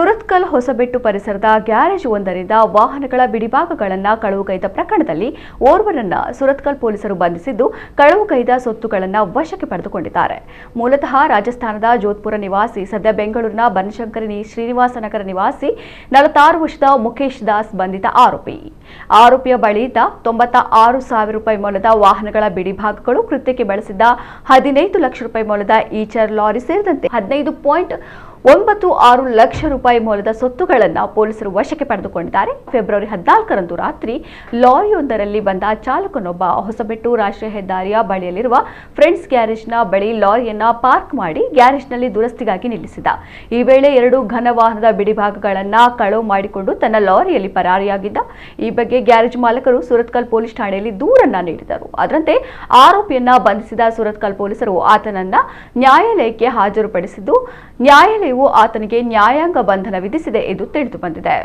ಸುರತ್ಕಲ್ ಹೊಸಬೆಟ್ಟು ಪರಿಸರದ ಗ್ಯಾರೇಜ್ ಒಂದರಿಂದ ವಾಹನಗಳ ಬಿಡಿಭಾಗಗಳನ್ನು ಕಳವುಗೈದ ಪ್ರಕರಣದಲ್ಲಿ ಓರ್ವರನ್ನ ಸುರತ್ಕಲ್ ಪೊಲೀಸರು ಬಂಧಿಸಿದ್ದು ಕಳವುಗೈದ ಸೊತ್ತುಗಳನ್ನು ವಶಕ್ಕೆ ಪಡೆದುಕೊಂಡಿದ್ದಾರೆ. ಮೂಲತಃ ರಾಜಸ್ಥಾನದ ಜೋಧ್ಪುರ ನಿವಾಸಿ, ಸದ್ಯ ಬೆಂಗಳೂರಿನ ಬನಶಂಕರಿ ಶ್ರೀನಿವಾಸನಗರ ನಿವಾಸಿ 46 ವರ್ಷದ ಮುಖೇಶ್ ದಾಸ್ ಬಂಧಿತ ಆರೋಪಿ. ಆರೋಪಿಯ ಬಳಿಯಿದ್ದ 96,000 ರೂಪಾಯಿ ಮೌಲ್ಯದ ವಾಹನಗಳ ಬಿಡಿಭಾಗಗಳು, ಕೃತ್ಯಕ್ಕೆ ಬಳಸಿದ್ದ 15 ಲಕ್ಷ ರೂಪಾಯಿ ಮೌಲ್ಯದ ಈಚರ್ ಲಾರಿ ಸೇರಿದಂತೆ 15.96 ಲಕ್ಷ ರೂಪಾಯಿ ಮೌಲ್ಯದ ಸೊತ್ತುಗಳನ್ನು ಪೊಲೀಸರು ವಶಕ್ಕೆ ಪಡೆದುಕೊಂಡಿದ್ದಾರೆ. ಫೆಬ್ರವರಿ 14ರಂದು ರಾತ್ರಿ ಲಾರಿಯೊಂದರಲ್ಲಿ ಬಂದ ಚಾಲಕನೊಬ್ಬ ಹೊಸಬೆಟ್ಟು ರಾಷ್ಟ್ರೀಯ ಹೆದ್ದಾರಿಯ ಬಳಿಯಲ್ಲಿರುವ ಫ್ರೆಂಡ್ಸ್ ಗ್ಯಾರೇಜ್ನ ಬಳಿ ಲಾರಿಯನ್ನ ಪಾರ್ಕ್ ಮಾಡಿ ಗ್ಯಾರೇಜ್ನಲ್ಲಿ ದುರಸ್ತಿಗಾಗಿ ನಿಲ್ಲಿಸಿದ. ಈ ವೇಳೆ 2 ಘನ ವಾಹನದ ಬಿಡಿಭಾಗಗಳನ್ನು ಕಳವು ಮಾಡಿಕೊಂಡು ತನ್ನ ಲಾರಿಯಲ್ಲಿ ಪರಾರಿಯಾಗಿದ್ದ. ಈ ಬಗ್ಗೆ ಗ್ಯಾರೇಜ್ ಮಾಲಕರು ಸುರತ್ಕಲ್ ಪೊಲೀಸ್ ಠಾಣೆಯಲ್ಲಿ ದೂರನ್ನ ನೀಡಿದರು. ಅದರಂತೆ ಆರೋಪಿಯನ್ನ ಬಂಧಿಸಿದ ಸುರತ್ಕಲ್ ಪೊಲೀಸರು ಆತನನ್ನ ನ್ಯಾಯಾಲಯಕ್ಕೆ ಹಾಜರುಪಡಿಸಿದ್ದು, ನ್ಯಾಯಾಲಯವು ಆತನಿಗೆ ನ್ಯಾಯಾಂಗ ಬಂಧನ ವಿಧಿಸಿದೆ ಎಂದು ತಿಳಿದು ಬಂದಿದೆ.